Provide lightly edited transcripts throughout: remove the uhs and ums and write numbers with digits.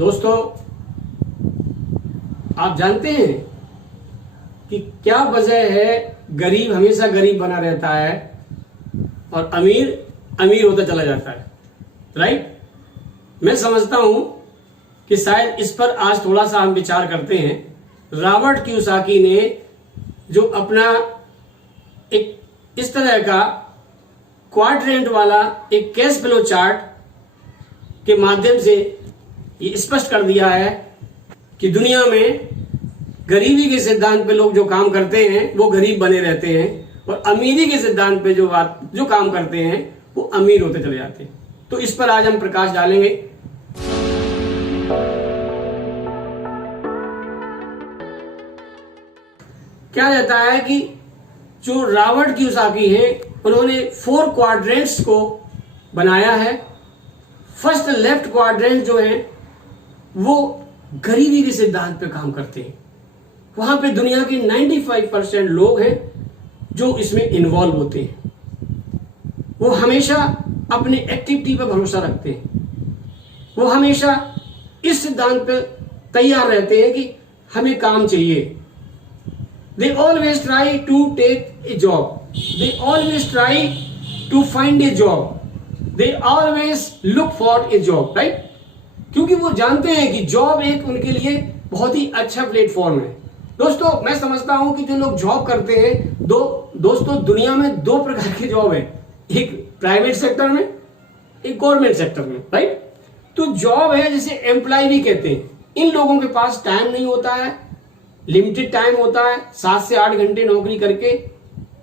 दोस्तों, आप जानते हैं कि क्या वजह है गरीब हमेशा गरीब बना रहता है और अमीर अमीर होता चला जाता है, राइट? मैं समझता हूं कि शायद इस पर आज थोड़ा सा हम विचार करते हैं। रॉबर्ट कियोसाकी ने जो अपना एक इस तरह का क्वाड्रेंट वाला एक कैश फ्लो चार्ट के माध्यम से ये स्पष्ट कर दिया है कि दुनिया में गरीबी के सिद्धांत पे लोग जो काम करते हैं वो गरीब बने रहते हैं और अमीरी के सिद्धांत पे जो काम करते हैं वो अमीर होते चले जाते हैं। तो इस पर आज हम प्रकाश डालेंगे। क्या रहता है कि जो रॉबर्ट कियोसाकी है उन्होंने 4 क्वाड्रेंट्स को बनाया है। फर्स्ट लेफ्ट क्वाड्रेंट जो है वो गरीबी के सिद्धांत पे काम करते हैं। वहां पे दुनिया के 95% लोग हैं जो इसमें इन्वॉल्व होते हैं। वो हमेशा अपने एक्टिविटी पे भरोसा रखते हैं। वो हमेशा इस सिद्धांत पे तैयार रहते हैं कि हमें काम चाहिए। They always try to take a job. They always try to find a job. They always look for a job, right? क्योंकि वो जानते हैं कि जॉब एक उनके लिए बहुत ही अच्छा प्लेटफॉर्म है। दोस्तों, मैं समझता हूं कि जो लोग जॉब करते हैं दोस्तों दुनिया में 2 प्रकार की जॉब है, एक प्राइवेट सेक्टर में, एक गवर्नमेंट सेक्टर में, राइट? तो जॉब है जिसे एम्प्लॉय भी कहते हैं। इन लोगों के पास टाइम नहीं होता है, लिमिटेड टाइम होता है, 7 से 8 घंटे नौकरी करके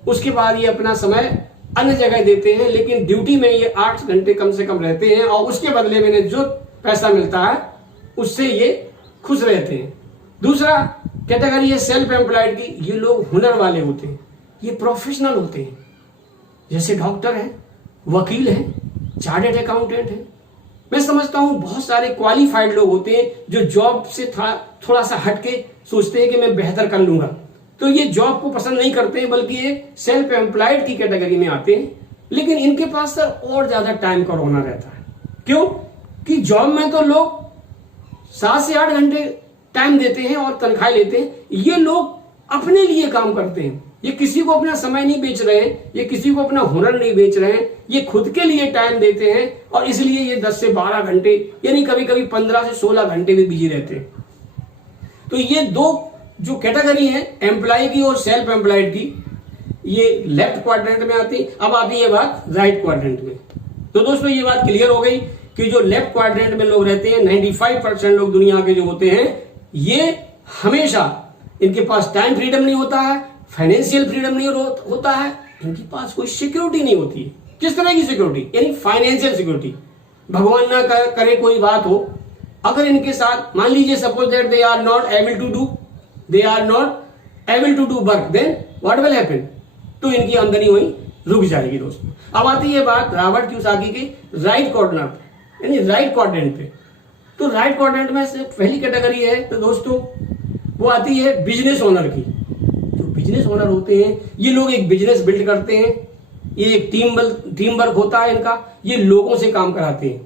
उसके बाद ये अपना समय अन्य जगह देते हैं, लेकिन ड्यूटी में ये 8 घंटे कम से कम रहते हैं और उसके बदले में जो पैसा मिलता है उससे ये खुश रहते हैं। दूसरा कैटेगरी है सेल्फ एम्प्लॉयड की। ये लोग हुनर वाले होते हैं, ये प्रोफेशनल होते हैं, जैसे डॉक्टर है, वकील है, चार्टर्ड अकाउंटेंट है। मैं समझता हूं बहुत सारे क्वालिफाइड लोग होते हैं जो जॉब से थोड़ा सा हटके सोचते हैं कि मैं बेहतर कर लूंगा, तो ये जॉब को पसंद नहीं करते हैं, बल्कि ये सेल्फ एम्प्लॉयड की कैटेगरी में आते हैं। लेकिन इनके पास सर और ज्यादा टाइम का रोना रहता है। क्यों? कि जॉब में तो लोग 7 से 8 घंटे टाइम देते हैं और तनख्वाह लेते हैं। ये लोग अपने लिए काम करते हैं, ये किसी को अपना समय नहीं बेच रहे हैं, ये किसी को अपना हुनर नहीं बेच रहे हैं, ये खुद के लिए टाइम देते हैं और इसलिए ये 10 से 12 घंटे यानी कभी कभी 15 से 16 घंटे भी बिजी रहते हैं। तो ये 2 जो कैटेगरी है एम्प्लॉय की और सेल्फ एम्प्लॉयड की, ये लेफ्ट क्वाड्रेंट में आती। अब आती है बात राइट क्वाड्रेंट में। तो दोस्तों ये बात क्लियर हो गई कि जो लेफ्ट क्वाड्रेंट में लोग रहते हैं, 95% लोग दुनिया के जो होते हैं, ये हमेशा इनके पास टाइम फ्रीडम नहीं होता है, फाइनेंशियल फ्रीडम नहीं होता है, इनके पास कोई सिक्योरिटी नहीं होती है। किस तरह की सिक्योरिटी? यानी फाइनेंशियल सिक्योरिटी। भगवान ना करे कोई बात हो, अगर इनके साथ मान लीजिए suppose that they are not able to do work, then what will happen? तो इनकी आमदनी वहीं रुक जाएगी। दोस्तों अब आती है बात रॉबर्ट कियोसाकी के राइट कॉर्नर यानी राइट क्वाड्रेंट पे। तो राइट क्वाड्रेंट में से पहली कैटेगरी है तो दोस्तों वो आती है बिजनेस ओनर की। जो बिजनेस ओनर होते हैं ये लोग एक बिजनेस बिल्ड करते हैं, ये एक टीम वर्क होता है इनका, ये लोगों से काम कराते हैं।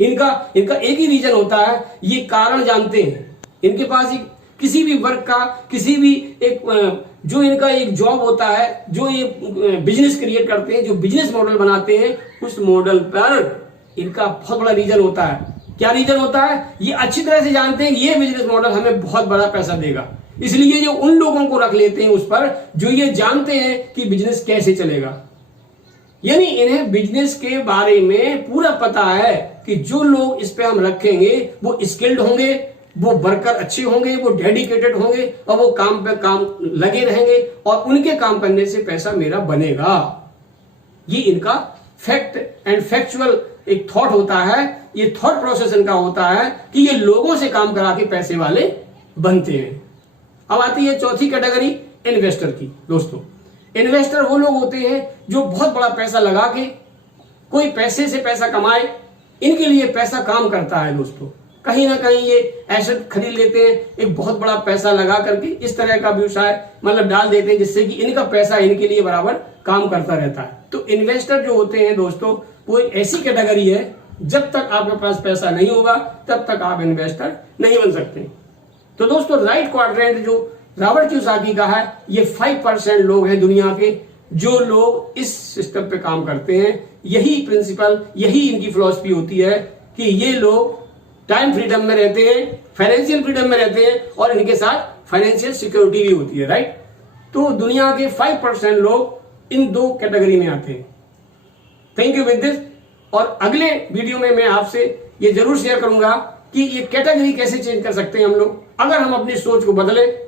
इनका एक ही रीजन होता है, ये कारण जानते हैं। इनके पास किसी भी वर्क का, किसी भी एक जो इनका एक जॉब होता है, जो ये बिजनेस क्रिएट करते हैं, जो बिजनेस मॉडल बनाते हैं, उस मॉडल पर इनका बहुत बड़ा रीजन होता है। क्या रीजन होता है? ये अच्छी तरह से जानते हैं ये बिजनेस मॉडल हमें बहुत बड़ा पैसा देगा, इसलिए जो उन लोगों को रख लेते हैं उस पर जो ये जानते हैं कि बिजनेस कैसे चलेगा। यानी इन्हें बिजनेस के बारे में पूरा पता है कि जो लोग इस पे हम रखेंगे वो स्किल्ड होंगे, वो वर्कर अच्छे होंगे, वो डेडिकेटेड होंगे और वो काम पे काम लगे रहेंगे और उनके काम करने से पैसा मेरा बनेगा। ये इनका फैक्ट एंड फैक्चुअल एक थॉट होता है, ये थॉट प्रोसेस इनका होता है कि ये लोगों से काम करा के पैसे वाले बनते हैं। अब आती है चौथी कैटेगरी इन्वेस्टर की। दोस्तों इन्वेस्टर वो लोग होते हैं जो बहुत बड़ा पैसा लगा के कोई पैसे से पैसा कमाए, इनके लिए पैसा काम करता है। दोस्तों कहीं ना कहीं ये एसेट खरीद लेते हैं, एक बहुत बड़ा पैसा लगा करके इस तरह का व्यवसाय मतलब डाल देते हैं जिससे कि इनका पैसा इनके लिए बराबर काम करता रहता है। तो इन्वेस्टर जो होते हैं दोस्तों वो एक ऐसी कैटेगरी है जब तक आपके पास पैसा नहीं होगा तब तक आप इन्वेस्टर नहीं बन सकते। तो दोस्तों राइट क्वाड्रेंट जो रॉबर्ट कियोसाकी का है, ये 5% लोग हैं दुनिया के जो लोग इस सिस्टम पे काम करते हैं। यही प्रिंसिपल, यही इनकी फिलॉसफी होती है कि ये लोग टाइम फ्रीडम में रहते हैं, फाइनेंशियल फ्रीडम में रहते हैं और इनके साथ फाइनेंशियल सिक्योरिटी भी होती है, राइट। तो दुनिया के 5% लोग इन दो कैटेगरी में आते हैं। Thank you with this. और अगले वीडियो में मैं आपसे ये जरूर शेयर करूंगा कि ये कैटेगरी कैसे चेंज कर सकते हैं हम लोग, अगर हम अपनी सोच को बदलें,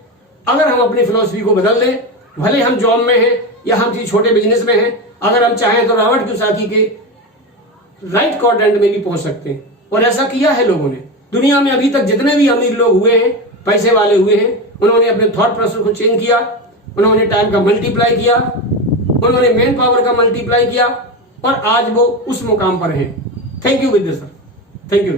अगर हम अपनी फिलॉसफी को बदल लें। भले हम जॉब में हैं या हम किसी छोटे बिजनेस में हैं, अगर हम चाहें तो रॉबर्ट कियोसाकी के राइट क्वाड्रेंट में भी पहुंच सकते हैं। और ऐसा किया है लोगों ने। दुनिया में अभी तक जितने भी अमीर लोग हुए हैं, पैसे वाले हुए हैं, उन्होंने अपने थॉट प्रोसेस को चेंज किया, उन्होंने टाइम का मल्टीप्लाई किया, उन्होंने मैन पावर का मल्टीप्लाई किया और आज वो उस मुकाम पर हैं। Thank you Vidya sir, thank you.